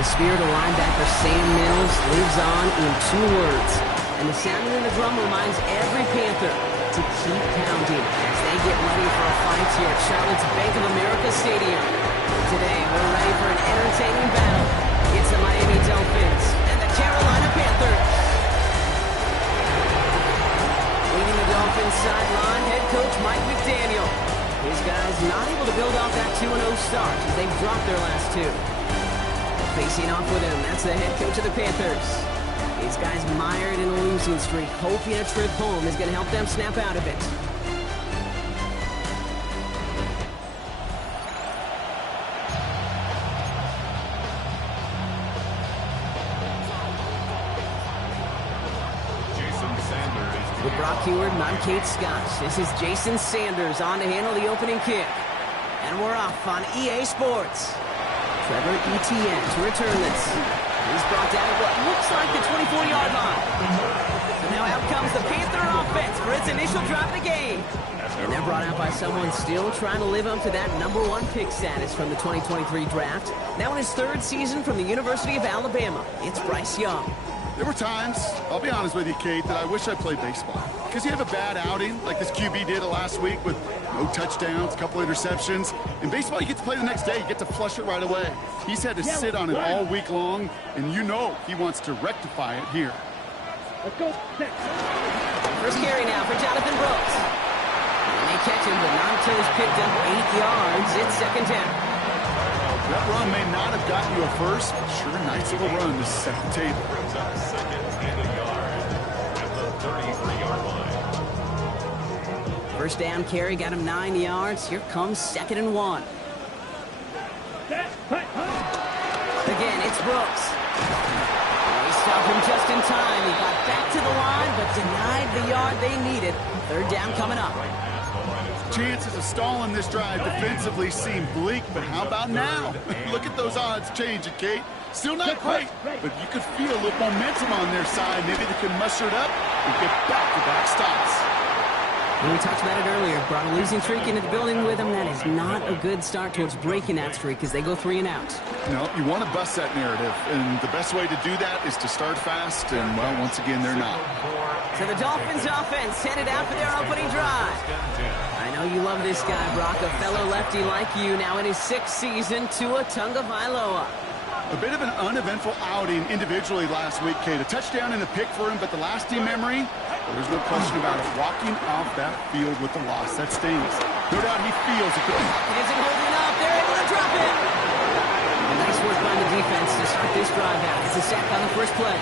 The spirit of linebacker Sam Mills lives on in 2 words. And the sounding of the drum reminds every Panther to keep pounding as they get ready for a fight here at Charlotte's Bank of America Stadium. Today, we're ready for an entertaining battle. It's the Miami Dolphins and the Carolina Panthers. Leading the Dolphins sideline, head coach Mike McDaniel. His guys not able to build off that 2-0 start as they've dropped their last 2. Facing off with him, that's the head coach of the Panthers. These guys mired in a losing streak, hoping a trip home is going to help them snap out of it. With Brock Heward and I'm Kate Scott. This is Jason Sanders on to handle the opening kick. And we're off on EA Sports. Trevor Etienne to return this. He's brought down at what looks like the 24-yard line. So now out comes the Panther offense for its initial drive of the game. And they're brought out by someone still trying to live up to that #1 pick status from the 2023 draft. Now in his 3rd season from the University of Alabama, it's Bryce Young. There were times, I'll be honest with you, Kate, that I wish I played baseball. Because you have a bad outing, like this QB did last week with no touchdowns, a couple interceptions. In baseball, you get to play the next day. You get to flush it right away. He's had to sit on it all week long, and you know he wants to rectify it here. Let's go. First carry now for Jonathan Brooks. And they catch him, but not until he's picked up 8 yards. It's 2nd down. That run may not have gotten you a first, but sure nice little run to set the table. First down carry got him 9 yards. Here comes 2nd and 1. Again, it's Brooks. They stopped him just in time. He got back to the line, but denied the yard they needed. 3rd down coming up. Chances of stalling this drive defensively seem bleak, but how about now? Look at those odds changing, Kate. Still not great, but you could feel a little momentum on their side. Maybe they can muster it up and get back-to-back stops. We talked about it earlier. Brought a losing streak into the building with them. That is not a good start towards breaking that streak as they go 3 and out. No, you want to bust that narrative, and the best way to do that is to start fast, and, well, once again, they're not. So the Dolphins offense headed out for their opening drive. I know you love this guy, Brock, a fellow lefty like you, now in his 6th season, Tua Tagovailoa. A bit of an uneventful outing individually last week, Kate. A touchdown and a pick for him, but the lasting memory, there's no question about it. Walking off that field with the loss, that stings. No doubt he feels it. Isn't holding up. They're able to drop it. And nice work by the defense to start this drive out. It's a sack on the first play.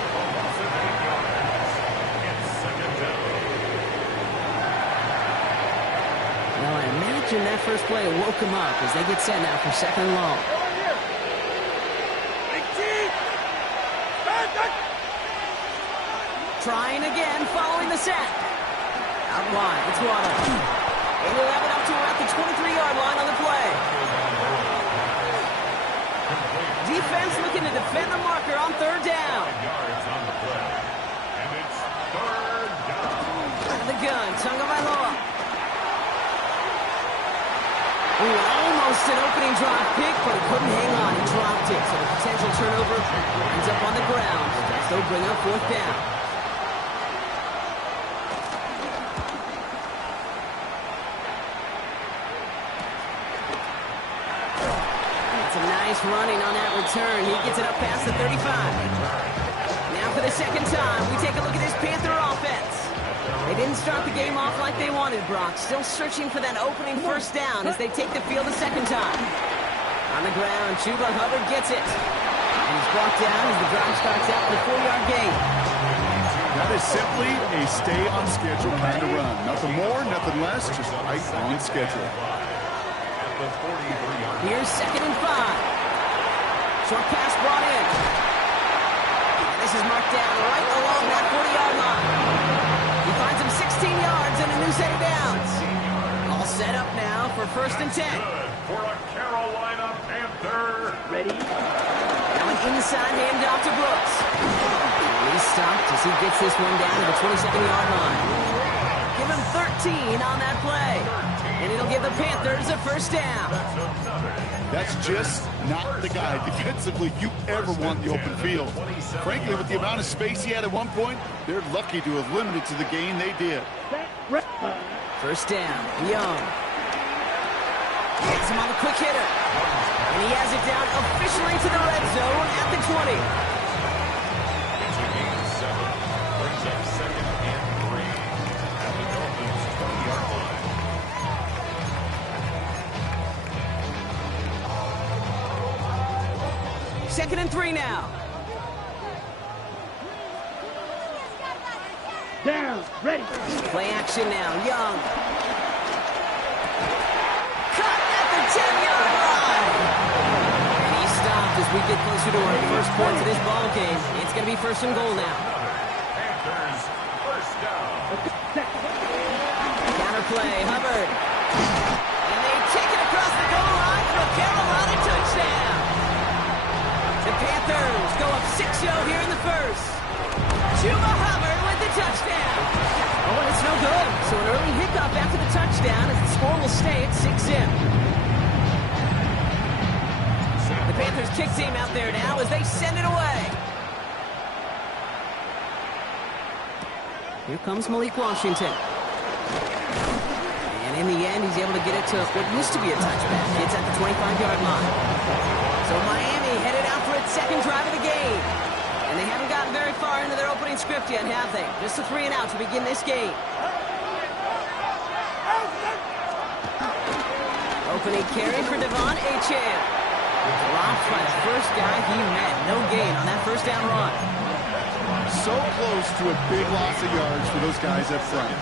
Well, I imagine that first play woke him up as they get set now for 2nd and long. Trying again, following the sack. Out wide, it's Waddle. They will have it up to around the 23-yard line on the play. Defense looking to defend the marker on 3rd down. Out of the gun, Tagovailoa. Almost an opening drive pick, but he couldn't hang on. He dropped it, so the potential turnover ends up on the ground. They'll bring up 4th down. Nice running on that return. He gets it up past the 35. Now for the 2nd time, we take a look at this Panther offense. They didn't start the game off like they wanted, Brock. Still searching for that opening 1st down as they take the field a 2nd time. On the ground, Chuba Hubbard gets it. And he's brought down as the drive starts out with a 4-yard gain. That is simply a stay-on-schedule kind of run. Nothing more, nothing less, just right on schedule. Here's 2nd and 5. Short pass brought in. And this is marked down right along that 40-yard line. He finds him 16 yards and a new set of downs. All set up now for 1st and 10. For a Carolina Panther. Ready? Now an inside handoff to Brooks. He's stopped as he gets this one down to the 22nd-yard line. Give him 13 on that play. And it'll give the Panthers a first down. That's just not the guy defensively you ever want in the open field. Frankly, with the amount of space he had at one point, they're lucky to have limited to the gain they did. First down, Young. Gets him on the quick hitter. And he has it down officially to the red zone at the 20. It's a gain of 7. Brings up 2nd and 3. At the Dolphins' 20-yard line. Second and 3 now. Down, ready. Play action now, Young. Cut at the 10-yard line. And he stopped as we get closer to our first points of this ball game. It's going to be first and goal now. Panthers, first down. Counter play, Hubbard. And they take it across the goal line for a Carolina touchdown. The Panthers go up 6-0 here in the first. Chuba Hubbard with the touchdown. Oh, and it's no good. So an early hiccup after the touchdown as the score will stay at 6-0. The Panthers kick team out there now as they send it away. Here comes Malik Washington. And in the end, he's able to get it to what used to be a touchback. It's at the 25-yard line. So Miami headed out for its second drive of the game. And they haven't gotten very far into their opening script yet, have they? Just a 3 and out to begin this game. Opening carry for Devon Achane. Dropped by the first guy he met. No gain on that first down run. So close to a big loss of yards for those guys up front.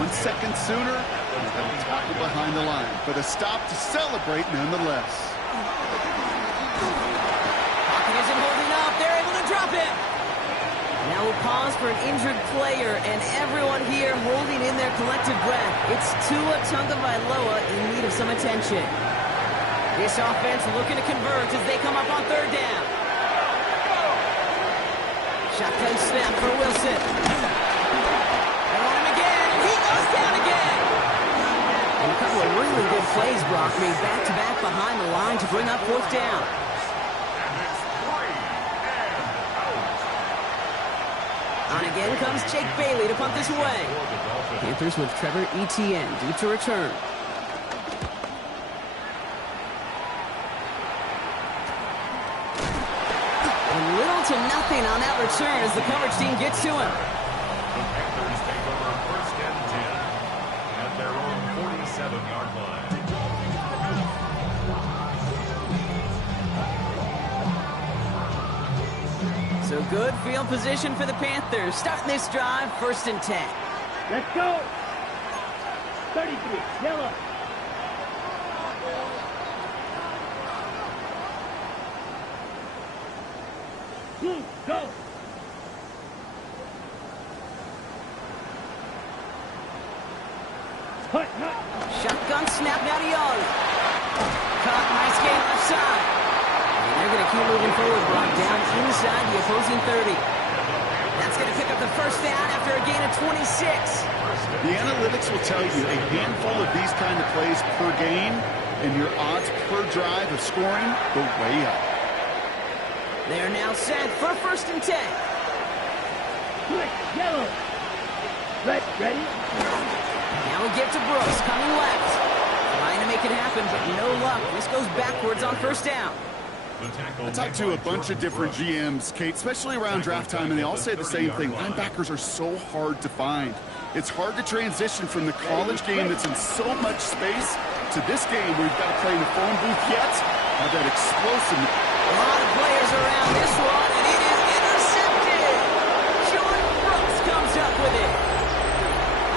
1 second sooner, he's got to tackle behind the line. But a stop to celebrate nonetheless. Pocket isn't holding up. They're able to drop it. Now we'll pause for an injured player, and everyone here holding in their collective breath. It's Tua Tagovailoa in need of some attention. This offense looking to convert as they come up on third down. Shotgun snap for Wilson. They want him again, and he goes down again. And a couple of really good plays, Brock, made back-to-back behind the line to bring up fourth down. On again comes Jake Bailey to punt this away. Panthers with Trevor Etienne deep to return. And little to nothing on that return as the coverage team gets to him. The Panthers take over first and 10 at their own 47-yard line. So good field position for the Panthers. Starting this drive, first and 10. Let's go. 33, yellow. Blue, go. Hut, hut. Shotgun snap now to Young. Caught, nice gain left side. And they're going to keep moving forward, Brock, down inside the opposing 30. That's going to pick up the first down after a gain of 26. The analytics will tell you a handful of these kind of plays per game, and your odds per drive of scoring go way up. They are now set for first and 10. Quick, yellow. Ready? Now we get to Brooks, coming left. Trying to make it happen, but no luck. This goes backwards on first down. I talked to a bunch of different GMs, Kate, especially around draft time, and they all say the same thing. Linebackers are so hard to find. It's hard to transition from the college game that's in so much space to this game where you've got to play in the phone booth yet. Have that explosive. A lot of players around this one, and it is intercepted. Jordan Brooks comes up with it.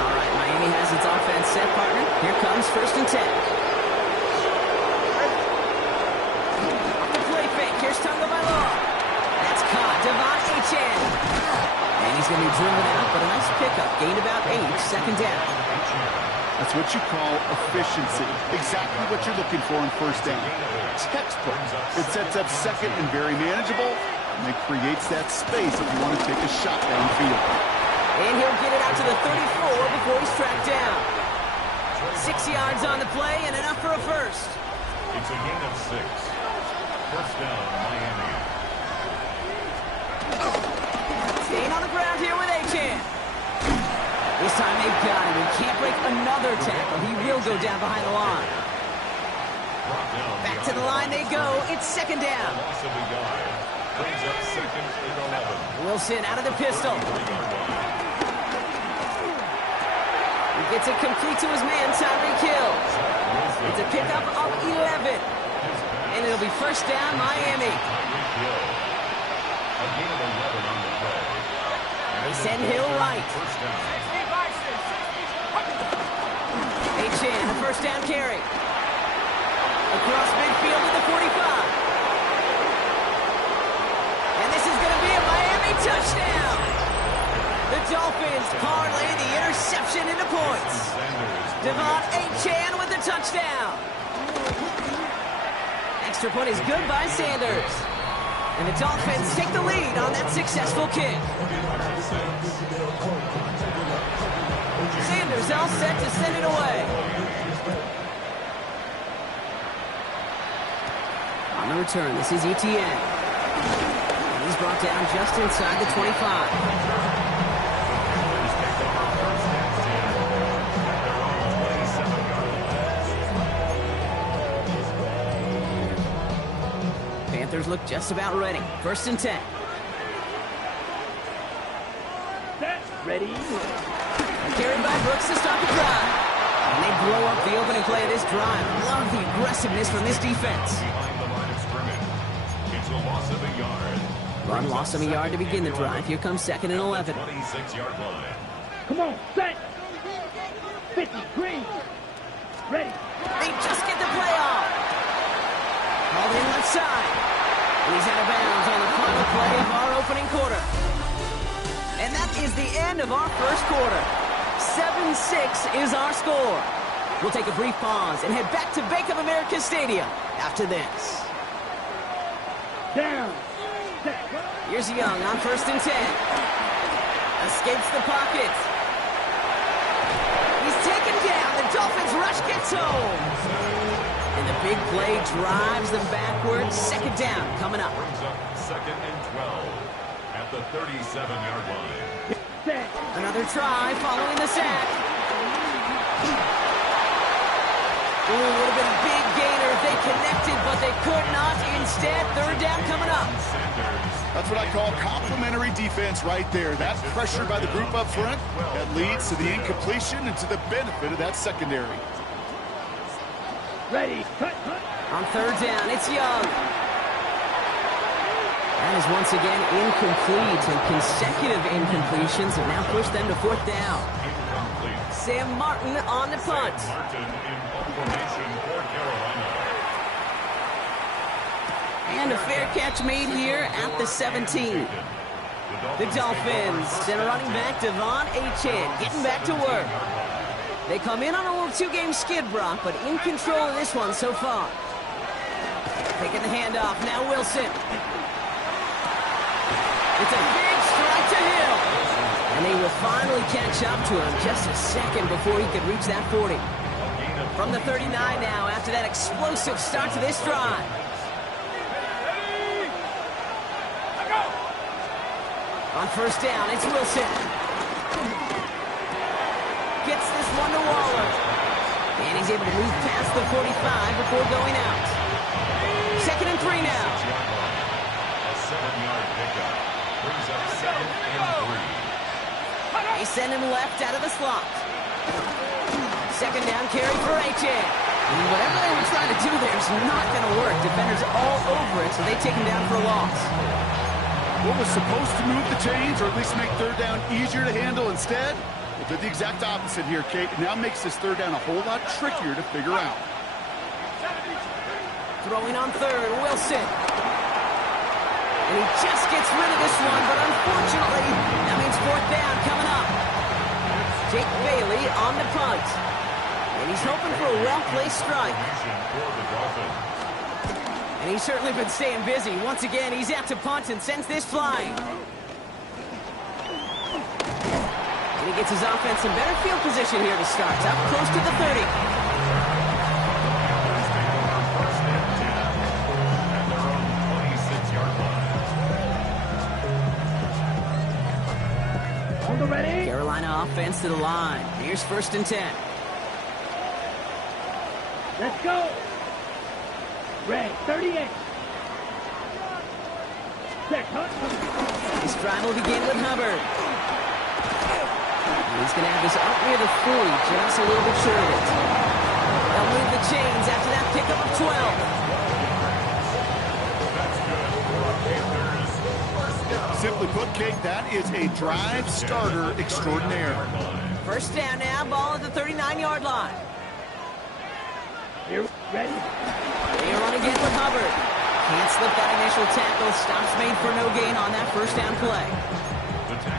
All right, Miami has its offense set, partner. Here comes first and 10. The play fake. Here's Tagovailoa. That's caught. Devon Achane. And he's going to be driven out, but a nice pickup. Gained about 8, second down. That's what you call efficiency. Exactly what you're looking for on first down. Textbook. It sets up second and very manageable, and it creates that space if you want to take a shot downfield. And he'll get it out to the 34 before he's tracked down. 6 yards on the play and enough for a first. It's a gain of 6. First down, Miami. Staying on the ground here with Achan. This time they've got him. He can't break another tackle. He will go down behind the line. Back to the line they go. It's second down. Loss of a yard. Brings up second and 11. Wilson out of the pistol. He gets it complete to his man, Tyreek Hill. It's a pickup of 11. And it'll be first down, Miami. They send Hill right. Achan, a first down carry. Across midfield to the 45. And this is going to be a Miami touchdown. The Dolphins parlay the interception into points. Devon Achan with the touchdown. Extra point is good by Sanders. And the Dolphins take the lead on that successful kick. Sanders all set to send it away. On the return, this is ETN. And he's brought down just inside the 25. Panthers look just about ready. First and 10. Set. Ready. Carried by Brooks to start the drive. And they blow up the opening play of this drive. Love the aggressiveness from this defense. Behind the line of scrimmage. It's a loss of a yard. Run loss of a yard to begin the drive. Here comes second and 11. 26-yard line. Come on. Set. 50. Green. Ready. They just get the play off. Called in left side. And he's out of bounds on the final play of our opening quarter. And that is the end of our first quarter. 7-6 is our score. We'll take a brief pause and head back to Bank of America Stadium after this. Down. Set. Here's Young on first and 10. Escapes the pocket. He's taken down. The Dolphins rush gets home. And the big play drives them backwards. Second down coming up. Brings up second and 12 at the 37-yard line. Set. Another try following the sack. Ooh, would have been a big gainer if they connected, but they could not. Instead, third down coming up. That's what I call complimentary defense right there. That pressure by the group up front, that leads to the incompletion and to the benefit of that secondary. Ready. Cut. On third down, it's Young. That is once again incomplete, and consecutive incompletions have now pushed them to fourth down. Incomplete. Sam Martin on the punt. Martin in formation for Carolina. And a fair catch made here at the 17. The Dolphins and running back Devon Achan getting back to work. They come in on a little two-game skid, Brock, but in control of this one so far. Taking the handoff, now Wilson. It's a big strike to Hill. And they will finally catch up to him just a second before he could reach that 40. From the 39 now after that explosive start to this drive. On first down, it's Wilson. Gets this one to Waller. And he's able to move past the 45 before going out. Second and 3 now. A 7-yard pickup. Brings up second and 3. They send him left out of the slot. Second down carry for Achan. And whatever they were trying to do there is not going to work. Defenders all over it, so they take him down for a loss. What was supposed to move the chains, or at least make third down easier to handle instead, well, did the exact opposite here, Kate. It now makes this third down a whole lot trickier to figure out. Throwing on third, Wilson. And he just gets rid of this one, but unfortunately, that means fourth down coming up. Jake Bailey on the punt. And he's hoping for a well-placed strike. For the Dolphins. And he's certainly been staying busy. Once again, he's out to punt and sends this flying. And he gets his offense in better field position here to start. Up close to the 30. First and 10 at their own 26-yard line. On the ready. Carolina offense to the line. Here's first and 10. Let's go. Red 38. Set, hunt. This drive will begin with Hubbard. And he's going to have this up near the 40, just a little bit short of it. They'll move the chains after that pickup of 12. Simply put, Kate, that is a drive starter extraordinaire. First down now, ball at the 39-yard line. Here, ready. They run again with Hubbard. Can't slip that initial tackle. Stops made for no gain on that first down play.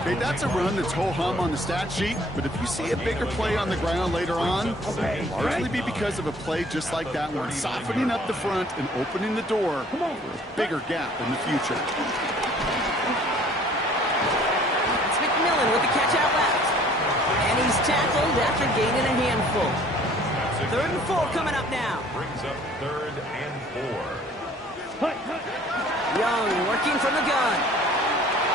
Okay, that's a run that's ho-hum on the stat sheet, but if you see a bigger play on the ground later on, it'll largely be because of a play just like that one, softening up the front and opening the door for a bigger gap in the future. It's McMillan with the catch out left. And he's tackled after gaining a handful. 3rd and 4 coming up now. Brings up 3rd and 4. Hunt, hunt. Young working from the gun.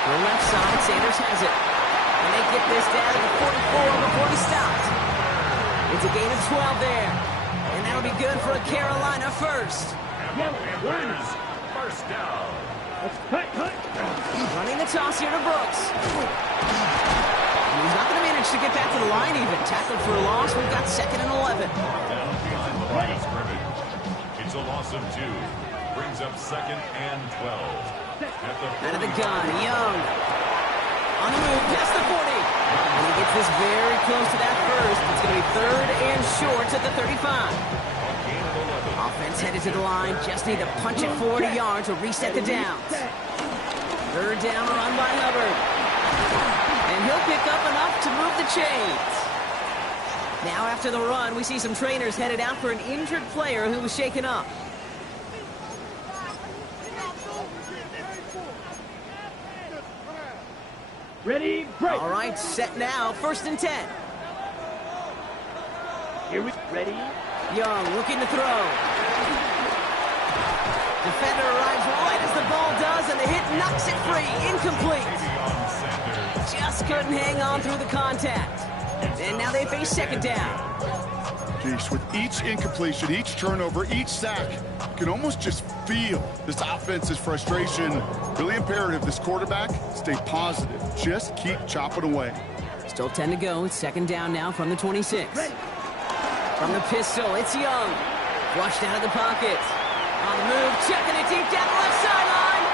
The left side, Sanders has it. And they get this down to the 44 before he stopped. It's a gain of 12 there. And that'll be good for a Carolina first. Panthers, first down. Hunt, hunt. Running the toss here to Brooks. And he's not going to manage to get back to the line even. Tackled for a loss. We've got 2nd and 11. It's a loss of 2. Brings up 2nd and 12. Out of the gun, Young. On the move, past the 40. And he gets this very close to that first. It's going to be 3rd and short at the 35. Offense headed to the line. Just need to punch it 40 yards to reset the downs. 3rd down run by Hubbard. And he'll pick up enough to move the chains. Now after the run, we see some trainers headed out for an injured player who was shaken up. Ready, break. All right, set now. 1st and 10. Here we ready. Young looking to throw. Defender arrives right as the ball does, and the hit knocks it free. Incomplete. Just couldn't hang on through the contact. And now they face 2nd down. Geez, with each incompletion, each turnover, each sack, you can almost just feel this offense's frustration. Really imperative, this quarterback, stay positive. Just keep chopping away. Still 10 to go. It's 2nd down now from the 26. From the pistol, it's Young. Flushed out of the pocket. On the move, checking it deep down the left sideline.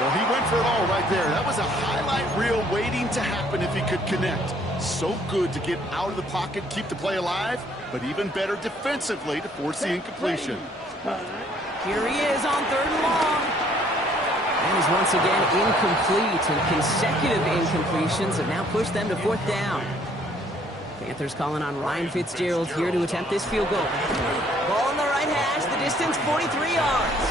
Well, he went for it all right there. That was a highlight reel waiting to happen if he could connect. So good to get out of the pocket, keep the play alive, but even better defensively to force the incompletion. Here he is on 3rd and long. And he's once again incomplete, and consecutive incompletions have now pushed them to 4th down. Panthers calling on Ryan Fitzgerald here to attempt this field goal. Ball on the right hash, the distance 43 yards.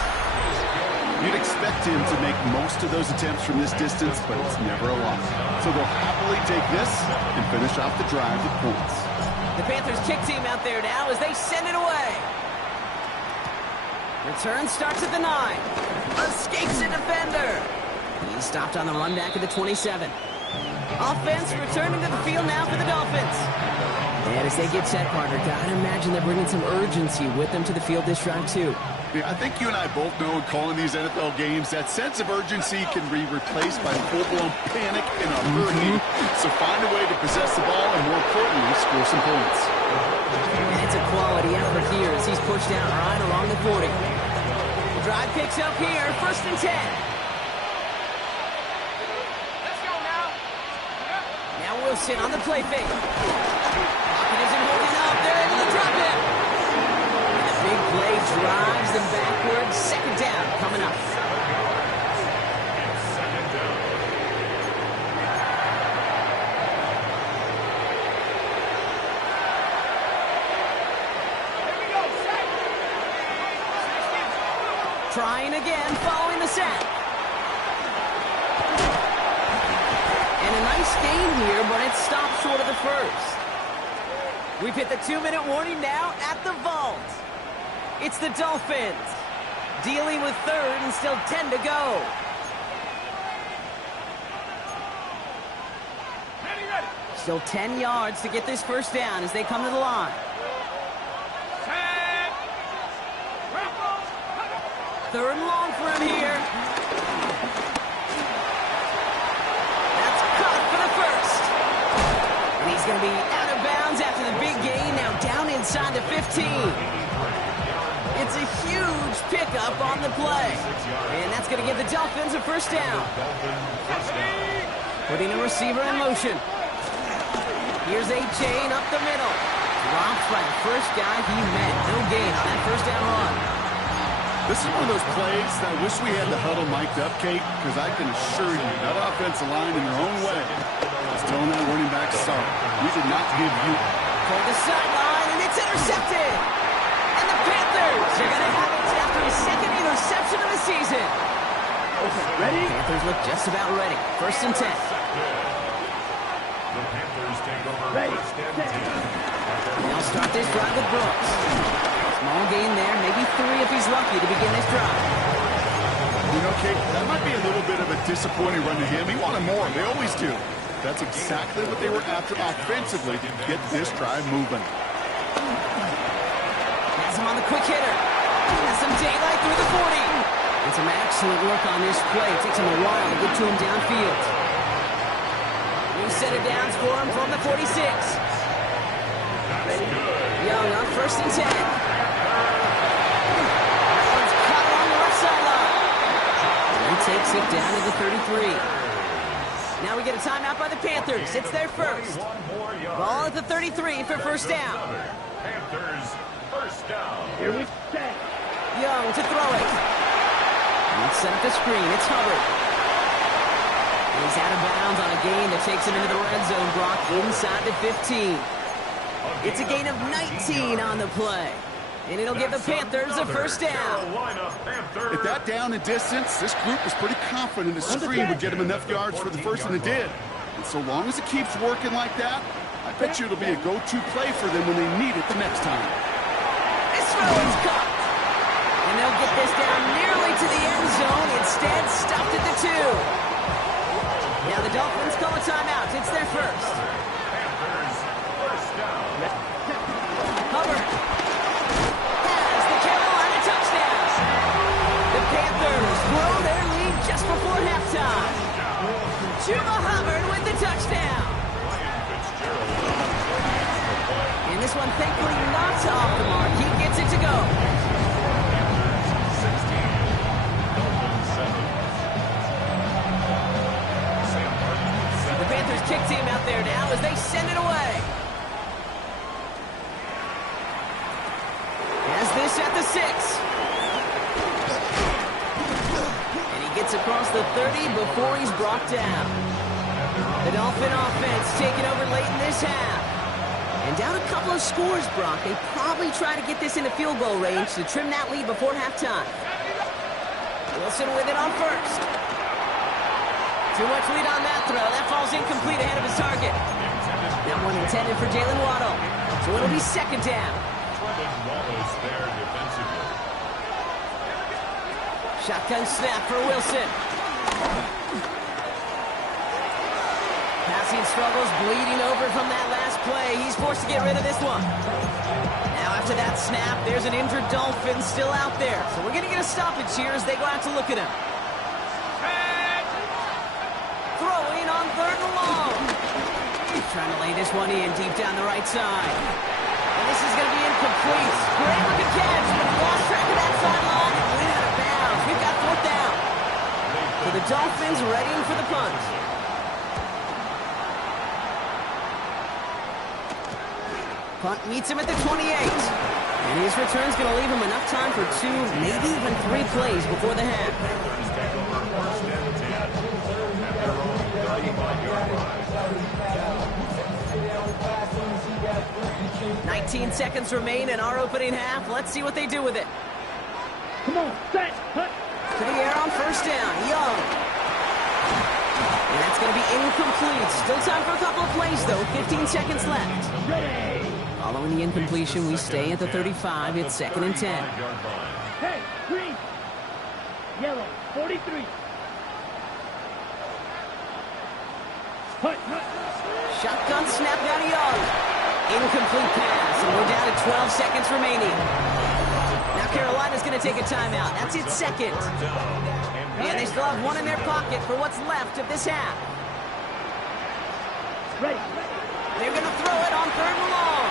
You'd expect him to make most of those attempts from this distance, but it's never a loss. So they'll happily take this and finish off the drive with points. The Panthers kick team out there now as they send it away. Return starts at the 9. Escapes a defender. He's stopped on the run back at the 27. Offense returning to the field now for the Dolphins. And as they get set, partner, gotta imagine they're bringing some urgency with them to the field this drive too. Yeah, I think you and I both know in calling these NFL games that sense of urgency can be replaced by full-blown panic in a hurry. So find a way to possess the ball and, more importantly, score some points. And it's a quality effort here as he's pushed out right along the 40. The drive picks up here, 1st and 10. Now Wilson on the play fake. Pocket isn't holding up. They're able to drop him. And the big play drives them backwards. 2nd down coming up. Trying again following the sack. And And a nice gain here, but it stopped short of the first. We've hit the 2-minute warning now at the vault. It's the Dolphins dealing with third and still 10 to go. Still 10 yards to get this first down as they come to the line. Third and long for him here. That's caught for the first. And he's going to be out of bounds after the big gain. Now down inside the 15. It's a huge pickup on the play. And that's going to give the Dolphins a first down. Putting the receiver in motion. Here's a chain up the middle. Dropped by the first guy he met. No gain on that first down run. This is one of those plays that I wish we had the huddle mic'd up, Kate, because I can assure you that offensive line in their own way is telling that running back, sorry, we did not give you. Toward the sideline, and it's intercepted. And the Panthers are going to have it after his second interception of the season. Ready? Panthers look just about ready. First and 10. The Panthers take over Ready. first and 10. They'll start this drive with Brooks. Small gain there, maybe 3 if he's lucky to begin this drive. You know, Kate, that might be a little bit of a disappointing run to him. He wanted more. They always do. That's exactly what they were after offensively to get this drive moving. Has him on the quick hitter. Has some daylight through the 40. And some excellent work on this play. It takes him a while to get to him downfield. New set of downs for him from the 46. Young on first and 10. That one's caught on the left sideline. He takes it down to the 33. Now we get a timeout by the Panthers. It's their first. Ball at the 33 for first down. Panthers first down. Here we set. Young to throw it. Let's set up the screen. It's Hubbard. And he's out of bounds on a gain that takes him into the red zone. Brock inside the 15. It's a gain of 19 on the play. And it'll give the Panthers a first down. At that down and distance, this group was pretty confident the screen would get him enough yards for the first, and it did. And so long as it keeps working like that, I bet you it'll be a go-to play for them when they need it the next time. This throw is caught. And they'll get this down nearly to the end zone. Instead, stopped at the 2. Now the Dolphins call a timeout. It's their first. Panthers first down. Hubbard has the Carolina touchdown. The Panthers blow their lead just before halftime. Chuba Hubbard with the touchdown. And this one thankfully not off the mark. He gets it to go. The Panthers kick team out there now as they send it away. Has this at the 6. And he gets across the 30 before he's brought down. The Dolphin offense taking over late in this half. And down a couple of scores, Brock. They probably try to get this into field goal range to trim that lead before halftime. Wilson with it on first. Too much lead on that throw. That falls incomplete ahead of his target. That one intended for Jalen Waddle. So it'll be second down. Shotgun snap for Wilson. Passing struggles bleeding over from that last play. He's forced to get rid of this one. Now after that snap, there's an injured Dolphin still out there. So we're going to get a stoppage here as they go out to look at him. Throwing on third and long. He's trying to lay this one in deep down the right side. And this is going to be incomplete. Great looking catch, but he lost track of that sideline and went out of bounds. We've got fourth down. So the Dolphins readying for the punt. Punt meets him at the 28. And his return's going to leave him enough time for 2, maybe even 3 plays before the half. 19 seconds remain in our opening half. Let's see what they do with it. Come on, set, cut. To the air on first down. Young. And that's going to be incomplete. Still time for a couple of plays, though. 15 seconds left. Ready. Following the incompletion, we stay at the 35. It's 2nd and 10. Hey, green. Yellow, 43. Hut. Shotgun snap down to Young. Incomplete pass, and we're down to 12 seconds remaining. Now Carolina's going to take a timeout. That's its second. And they still have one in their pocket for what's left of this half. Ready. They're going to throw it on 3rd and long.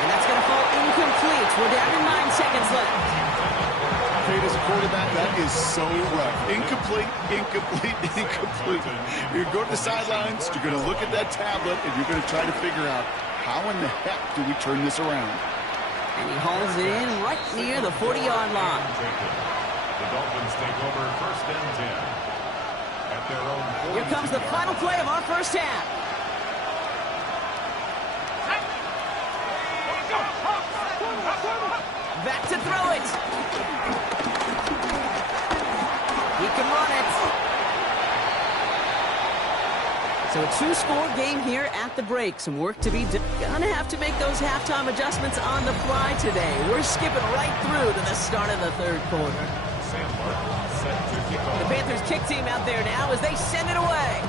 And that's going to fall incomplete. We're down to 9 seconds left. Kate, as a quarterback, that is so rough. Incomplete. You're going to go to the sidelines, you're going to look at that tablet, and you're going to try to figure out how in the heck do we turn this around. And he hauls it in right near the 40-yard line. The Dolphins take over 1st and 10 at their own 42. Here comes the final play of our first half. Back to throw it. He can run it. So a 2-score game here at the break. Some work to be done. Gonna have to make those halftime adjustments on the fly today. We're skipping right through to the start of the 3rd quarter. The Panthers kick team out there now as they send it away.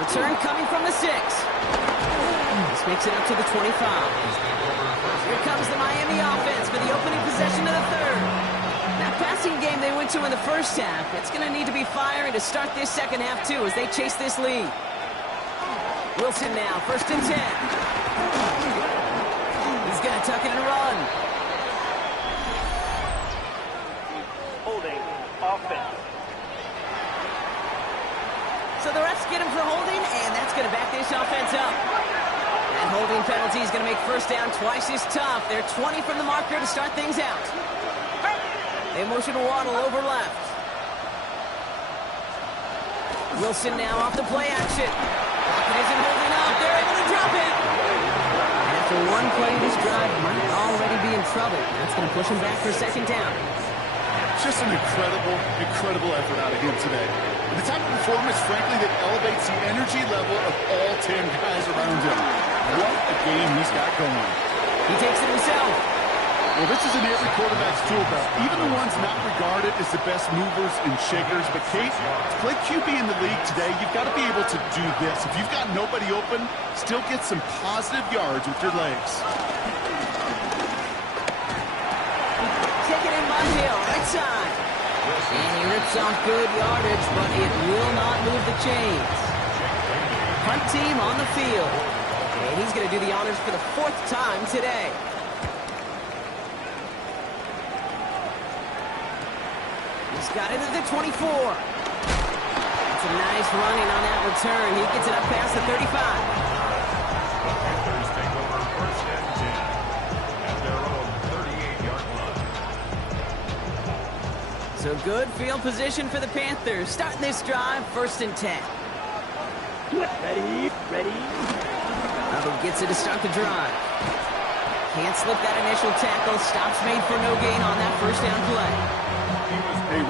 Return coming from the 6. This makes it up to the 25. Here comes the Miami offense for the opening possession of the 3rd. That passing game they went to in the first half, it's going to need to be firing to start this second half, too, as they chase this lead. Wilson now, 1st and 10. He's going to tuck it and run. Holding. Offense. So the refs get him for holding, and that's going to back this offense up. That holding penalty is going to make 1st down twice as tough. They're 20 from the marker to start things out. They motion Waddle over left. Wilson now off the play action. Pocket isn't holding up. They're able to drop it. And after one play, this drive might already be in trouble. That's going to push him back for 2nd down. Just an incredible effort out of him today. And the type of performance, frankly, that elevates the energy level of all 10 guys around him. What a game he's got going. He takes it himself. Well, this is in every quarterback's tool belt. Even the ones not regarded as the best movers and shakers. But, Kate, to play QB in the league today, you've got to be able to do this. If you've got nobody open, still get some positive yards with your legs. Take it in by Hill, right side. And he rips off good yardage, but it will not move the chains. Punt team on the field. And he's going to do the honors for the 4th time today. He's got it at the 24. It's a nice running on that return. He gets it up past the 35. The Panthers take over 1st and 10 at their own 38-yard line. So good field position for the Panthers. Starting this drive, 1st and 10. Ready. Hubbard gets it to start the drive. Can't slip that initial tackle. Stops made for no gain on that 1st down play. Hey,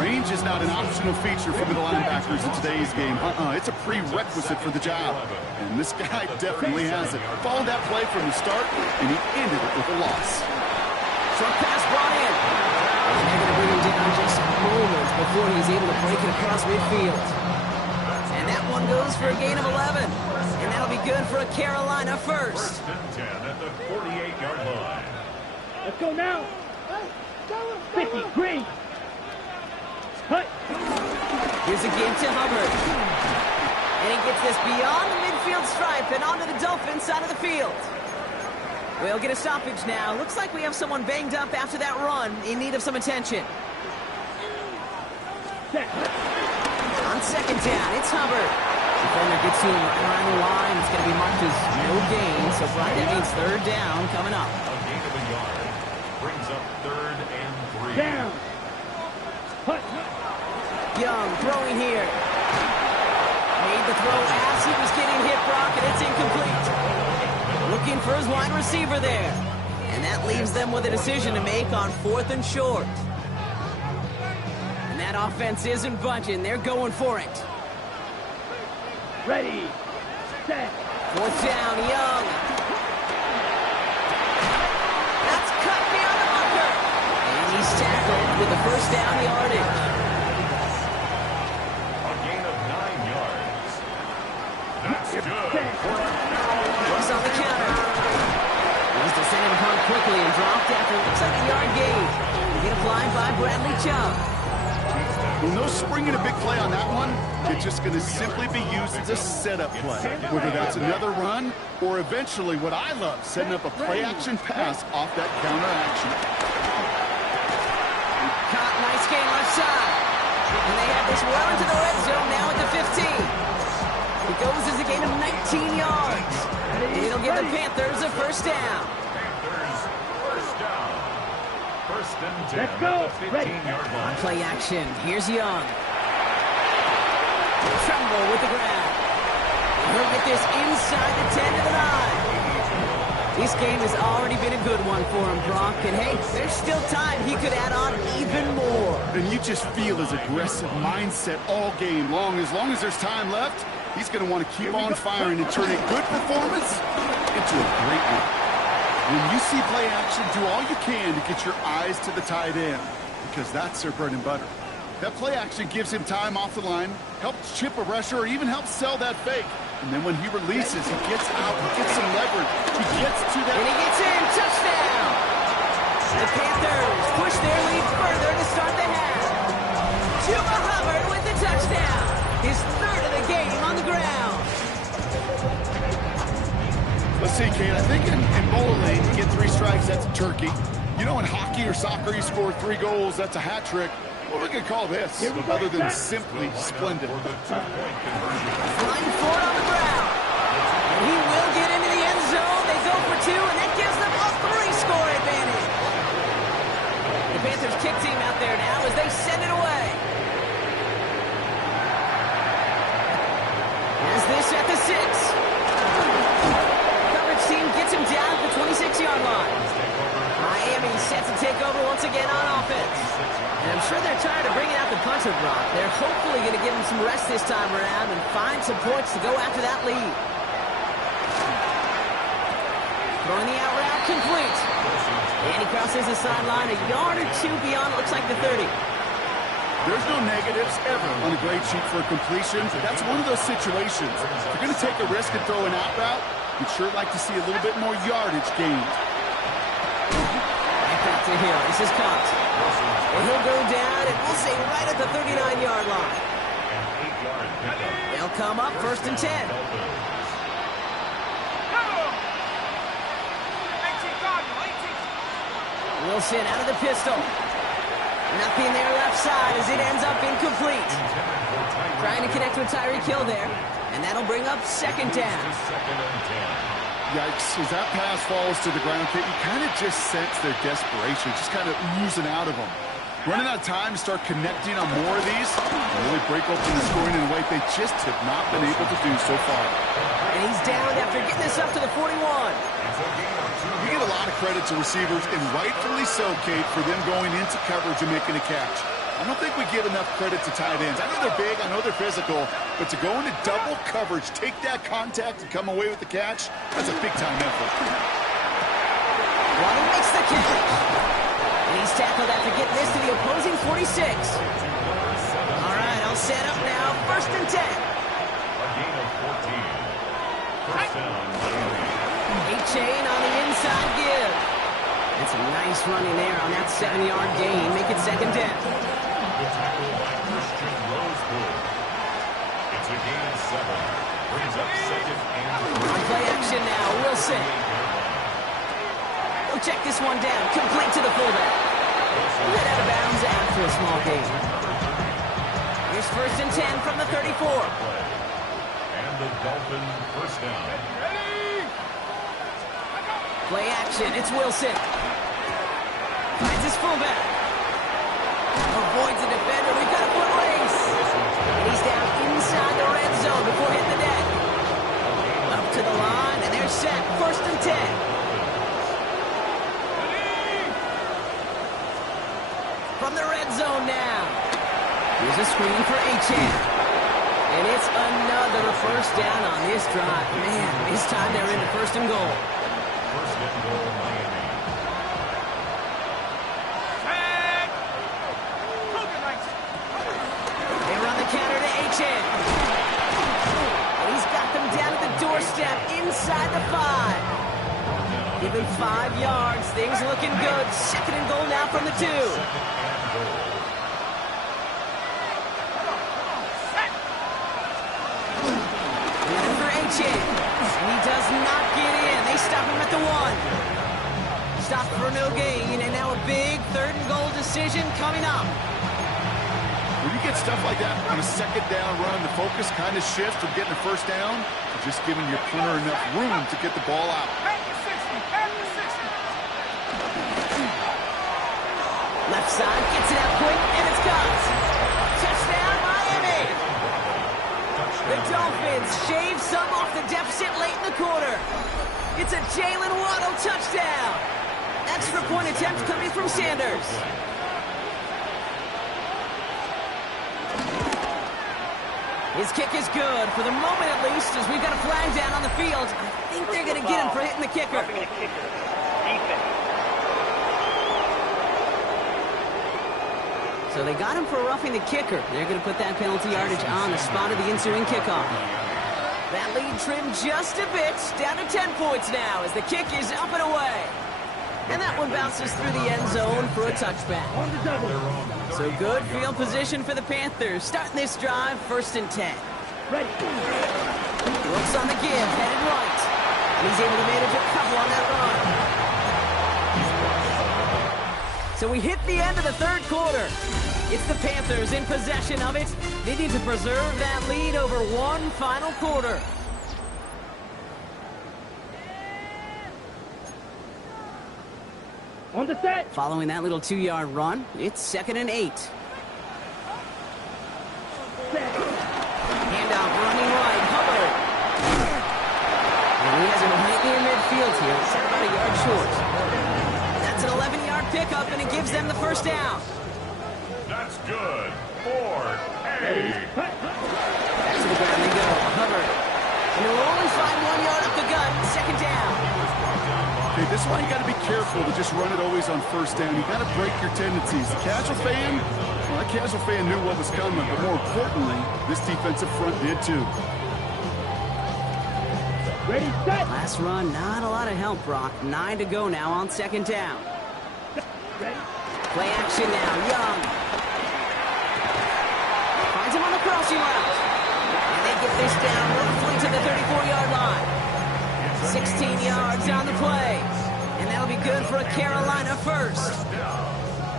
range is not an optional feature for middle linebackers in today's game. It's a prerequisite for the job. And this guy definitely has it. Followed that play from the start, and he ended it with a loss. Short pass brought in. And they're going to bring him down just moments before he's able to break it across midfield. And that one goes for a gain of 11. And that'll be good for a Carolina 1st. 1st and 10 at the 48-yard line. Let's go now. 50, green. Hut. Here's a game to Hubbard. And he gets this beyond the midfield stripe and onto the Dolphins side of the field. We'll get a stoppage now. Looks like we have someone banged up after that run in need of some attention. Set. On 2nd down, it's Hubbard. Defender gets to him right around the line. It's going to be marked as no gain. So, Brian, that means 3rd down coming up. A gain of a yard brings up 3rd and 3. Down. Hut. Young throwing here. Made the throw as he was getting hit, Brock, and it's incomplete. Looking for his wide receiver there. And that leaves them with a decision to make on 4th and short. And that offense isn't budging. They're going for it. Ready, set. Fourth down, Young. That's cut beyond the marker. And he's tackled with the first down yardage. A gain of 9 yards. That's good for a Looks on the counter. He's descended upon quickly and dropped after it looks like a yard gain. Get applied by Bradley Chubb. Well, no springing a big play on that one. It's just going to simply be used as a setup play. Whether that's another run or eventually what I love, setting up a play-action pass off that counter action. Caught, nice gain left side. And they have this well into the red zone now at the 15. It goes as a gain of 19 yards. It'll give the Panthers a first down. Panthers first down. First and 10 Let's go. at the 15-yard line. Play action. Here's Young. Tremble with the grab. He'll get this inside the 10 to the 9. This game has already been a good one for him, Brock. And hey, there's still time. He could add on even more. And you just feel his aggressive mindset all game long. As long as there's time left, he's going to want to keep on firing and turn a good performance into a great one. When you see play action, do all you can to get your eyes to the tight end, because that's their bread and butter. That play action gives him time off the line, helps chip a rusher, or even helps sell that fake. And then when he releases, he gets out, he gets some leverage, he gets to that. And he gets in, touchdown! The Panthers push their lead further to start the half. Chuba Hubbard with the touchdown. His third of the game on the ground. Let's see, Kate, I think in bowling lane, you get 3 strikes, that's a turkey. You know, in hockey or soccer, you score 3 goals, that's a hat trick. What are we going to call this, other than simply splendid? Flying forward on the ground. And he will get into the end zone. They go for 2, and that gives them a 3-score advantage. The Panthers kick team out there now as they send it away. As this at the 6. Coverage team gets him down at the 26-yard line. Miami set to take over once again on offense. And I'm sure they're tired of bringing out the punter, Brock. They're hopefully going to give him some rest this time around and find some points to go after that lead. Throwing the out route complete. And he crosses the sideline a yard or 2 beyond, looks like the 30. There's no negatives ever on a grade sheet for a completion. That's one of those situations. If you're going to take a risk and throw an out route, you'd sure like to see a little bit more yardage gained. Back out to Hill. This is caught. And he'll go down, and we'll say right at the 39-yard line. They'll come up first and 10. Wilson out of the pistol. Nothing there left side as it ends up incomplete. Trying to connect with Tyreek Hill there. And that'll bring up second down. Yikes, as that pass falls to the ground, Kate, you kind of just sense their desperation, just kind of oozing out of them. Running out of time to start connecting on more of these, and really break open the scoring in a way they just have not been able to do so far. And he's down after getting this up to the 41. You get a lot of credit to receivers, and rightfully so, Kate, for them going into coverage and making a catch. I don't think we give enough credit to tight ends. I know they're big, I know they're physical, but to go into double coverage, take that contact, and come away with the catch, that's a big-time effort. Waddle makes the catch. And he's tackled after getting this to the opposing 46. All right, I'll set up now. First and 10. A gain of 14. First down. A-chain on the inside give. That's a nice running there on that 7-yard gain. Make it second down. The tackle by Christian Rosewood. It's a gain of 7. Brings up second and 3. On play action now, Wilson. We'll check this one down. Complete to the fullback. Hit out of bounds after a small gain. Here's first and 10 from the 34. And the Dolphin first down. Play action, it's Wilson. Finds his fullback. Avoids a defender, we've got a foot race. And he's down inside the red zone before hitting the deck. Up to the line, and they're set. First and 10. From the red zone now. Here's a screen for H.N. And it's another first down on this drive. Man, this time they're into first and goal. First and goal, Miami. They run the counter to H.N. And he's got them down at the doorstep inside the 5. Give him 5 yards. Things looking good. Second and goal now from the 2. Looking for H.N. And he does not get in. They stop him at the 1. Stopped for no gain. And now a big third and goal decision coming up. When you get stuff like that on a second down run, the focus kind of shifts from getting a first down to just giving your punter enough room to get the ball out. Left side, gets it out quick, and it's got. Touchdown, Miami! The Dolphins shave some off the deficit late in the quarter. It's a Jalen Waddle touchdown. Extra point attempt coming from Sanders. His kick is good, for the moment at least, as we've got a flag down on the field. I think they're going to get him for hitting the kicker. So they got him for roughing the kicker. They're going to put that penalty yardage on the spot of the ensuing kickoff. That lead trimmed just a bit, down to 10 points now as the kick is up and away. And that one bounces through the end zone for a touchback. So good field position for the Panthers. Starting this drive, 1st and 10. Ready. Brooks on the give, headed right. And he's able to manage a couple on that run. So we hit the end of the 3rd quarter. It's the Panthers in possession of it. They need to preserve that lead over one final quarter. On the set. Following that little 2-yard run, it's 2nd and 8. Set. Handoff running right, Hubbard. And he has him right near midfield here. It's about a yard short. That's an 11-yard pickup, and it gives them the first down. That's good. 4, 8. Back to the ground they go. Hubbard. And they'll only find 1 yard up the gut. 2nd down. Okay, this is why you got to be careful to just run it always on first down. You got to break your tendencies. The casual fan, well, that casual fan knew what was coming, but more importantly, this defensive front did too. Ready, set. Last run, not a lot of help, Brock. 9 to go now on 2nd down. Ready. Play action now, Young. Finds him on the crossing route. And they get this down roughly to the 34-yard line. 16 yards on the play. And that'll be good for a Carolina first.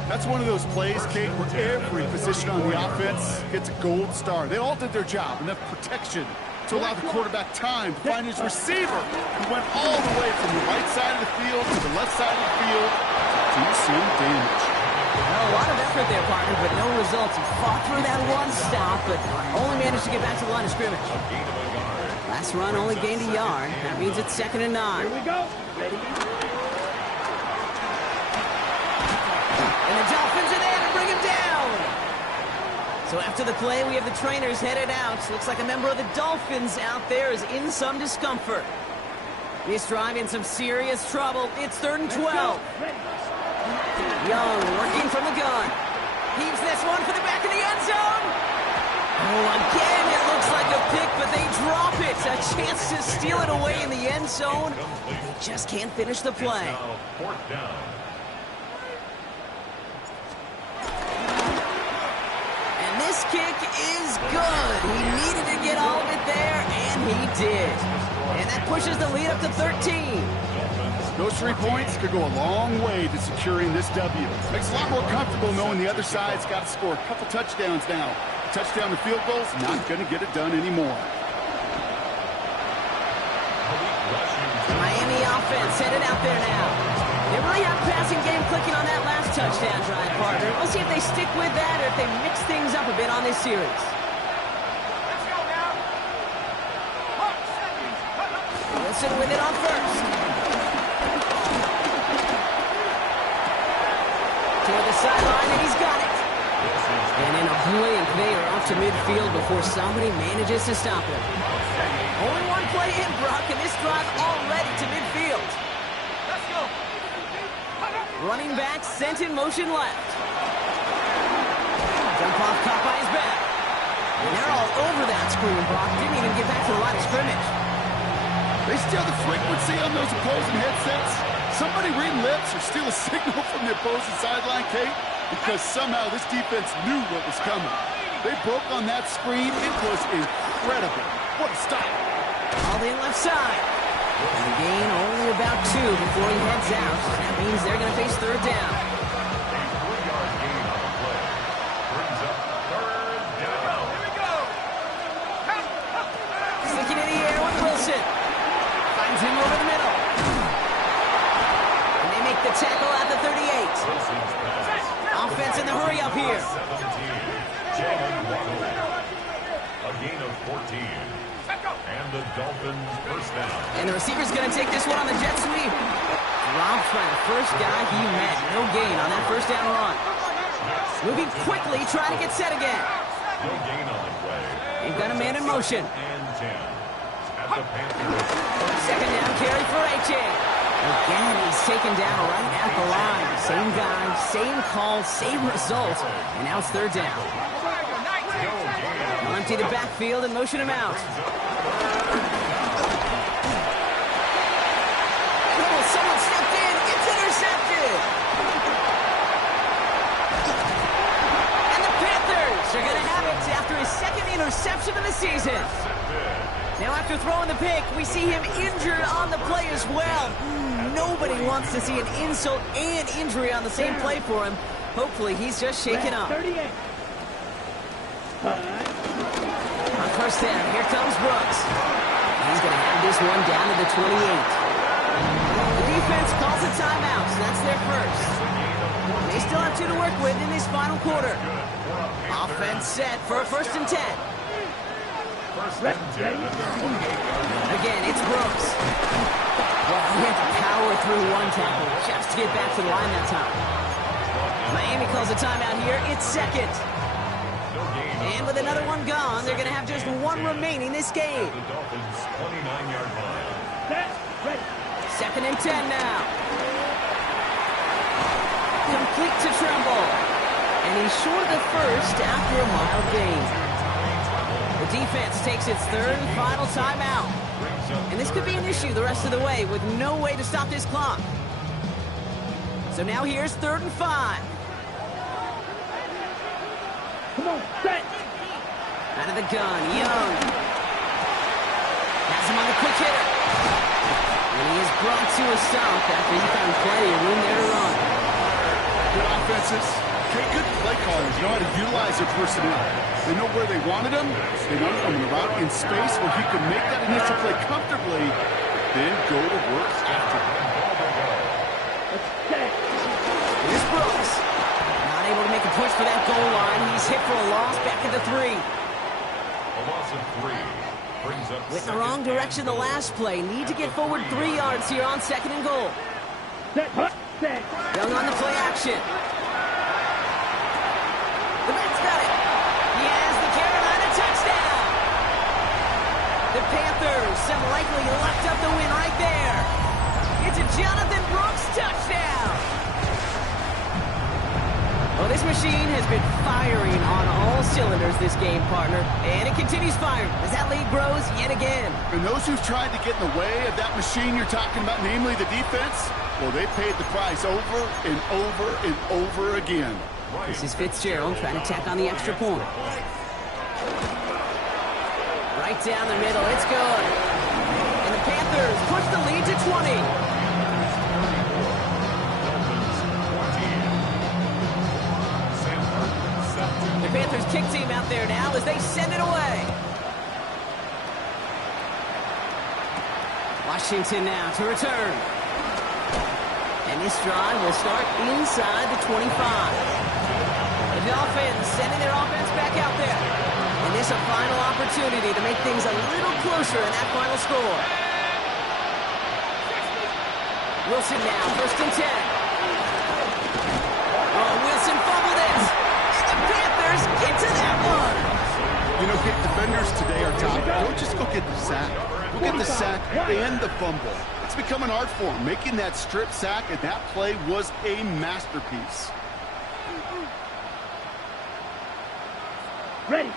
That's one of those plays, Kate, where every position on the offense gets a gold star. They all did their job, enough protection to allow the quarterback time to find his receiver, who went all the way from the right side of the field to the left side of the field to do some damage. Well, a lot of effort there, partner, but no results. He fought through that one stop, but only managed to get back to the line of scrimmage. Last run only gained a yard. That means it's 2nd and 9. Here we go. Ready. And the Dolphins are there to bring him down. So after the play, we have the trainers headed out. Looks like a member of the Dolphins out there is in some discomfort. This drive in some serious trouble. It's 3rd and 12. Young working from the gun. Heaves this one for the back of the end zone. Oh, again, it looks like a pick, but they drop it. A chance to steal it away in the end zone. They just can't finish the play. Now 4th down. And this kick is good. He needed to get all of it there, and he did. And that pushes the lead up to 13. Those 3 points could go a long way to securing this W. Makes it a lot more comfortable knowing the other side's got to score a couple touchdowns now. A touchdown to field goals, not going to get it done anymore. Miami offense headed out there now. They really have passing game clicking on that last touchdown drive, partner. We'll see if they stick with that or if they mix things up a bit on this series. Wilson with it on first. Toward the sideline, and he's got it. And in a blink, they are off to midfield before somebody manages to stop him. Only one play in, Brock, and this drive already to midfield. Let's go. Running back sent in motion left. Jump off caught by his back. And they're all over that screen, Brock. Didn't even get back to the line of scrimmage. They steal the frequency on those opposing headsets. Somebody read lips or steal a signal from the opposing sideline, Kate, because somehow this defense knew what was coming. They broke on that screen. It was incredible. What a stop. All in left side. And the gain only about 2 before he heads out. That means they're going to face third down. Sticking in the air with Wilson. Finds him over the middle. And they make the tackle at the 38. Offense in the hurry up here. A gain of 14. And the Dolphins first down. And the receiver's going to take this one on the jet sweep. Dropped by the first guy he met. No gain on that first down run. Moving quickly, trying to get set again. No gain on the play. They've got a man in motion. And 10. At the Panthers. Second down carry for A.J. Again, he's taken down right at the line. Same guy, same call, same result. And now it's third down. They'll empty the backfield and motion him out. Oh, someone stepped in. It's intercepted. And the Panthers are going to have it after his second interception of the season. Now, after throwing the pick, we see him injured on the play as well. Nobody wants to see an insult and injury on the same play for him. Hopefully, he's just shaken up. 38. On first down, here comes Brooks. He's going to have this one down to the 28. The defense calls a timeout, so that's their first. They still have 2 to work with in this final quarter. Offense set for a 1st and 10. Again, it's Brooks. Well, he had to power through one tackle just to get back to the line that time. Miami calls a timeout here. It's second. And with another one gone, they're going to have just 1 remaining this game. The Dolphins 29-yard line. Set. Ready. 2nd and 10 now. Complete to Tremble. And he's short of the first after a mild gain. The defense takes its 3rd and final timeout. And this could be an issue the rest of the way with no way to stop this clock. So now here's 3rd and 5. Come on, set. Out of the gun, Young. Has him on the quick hitter. And he is brought to a stop after he found plenty of room there to run. Good offenses. Okay, good play callers know how to utilize their personnel. They know where they wanted him. They wanted him in the route in space where he could make that initial play comfortably, then go to work after. Set. Here's Brooks. Not able to make a push for that goal line. He's hit for a loss back at the 3. A loss of 3. Brings up Went in the wrong direction the last play. Need to get forward 3 yards here on 2nd and goal. Set. Set. Young on the play action. The Mets got it. He has the Carolina touchdown. The Panthers have likely locked up the win right there. It's a Jonathan Brooks touchdown. Well, this machine has been firing on all cylinders this game, partner. And it continues firing as that lead grows yet again. And those who've tried to get in the way of that machine you're talking about, namely the defense, well, they paid the price over and over and over again. This is Fitzgerald trying to tack on the extra point. Right down the middle, it's good. And the Panthers push the lead to 20. The Panthers kick team out there now as they send it away. Washington now to return. And this drive will start inside the 25. The Dolphins sending their offense back out there. And this a final opportunity to make things a little closer in that final score. Wilson now, 1st and 10. Oh, Wilson fumbled it. And the defenders today are top. Don't just go get the sack. Go get the sack and the fumble. It's become an art form. Making that strip sack, and that play was a masterpiece. Ready.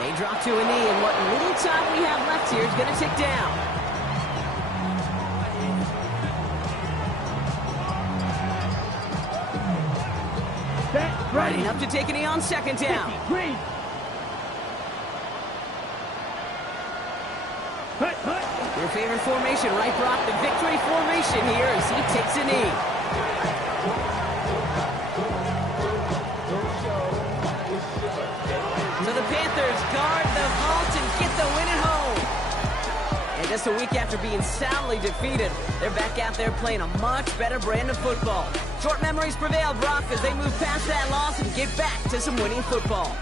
They drop to a knee, and what little time we have left here is going to tick down. Set. Riding Ready. up to take a knee on second down. Green. Hut, hut. Your favorite formation, right, Brock? The victory formation here as he takes a knee. So the Panthers guard the vault and get the win at home. And just a week after being soundly defeated, they're back out there playing a much better brand of football. Short memories prevail, Brock, as they move past that loss and get back to some winning football.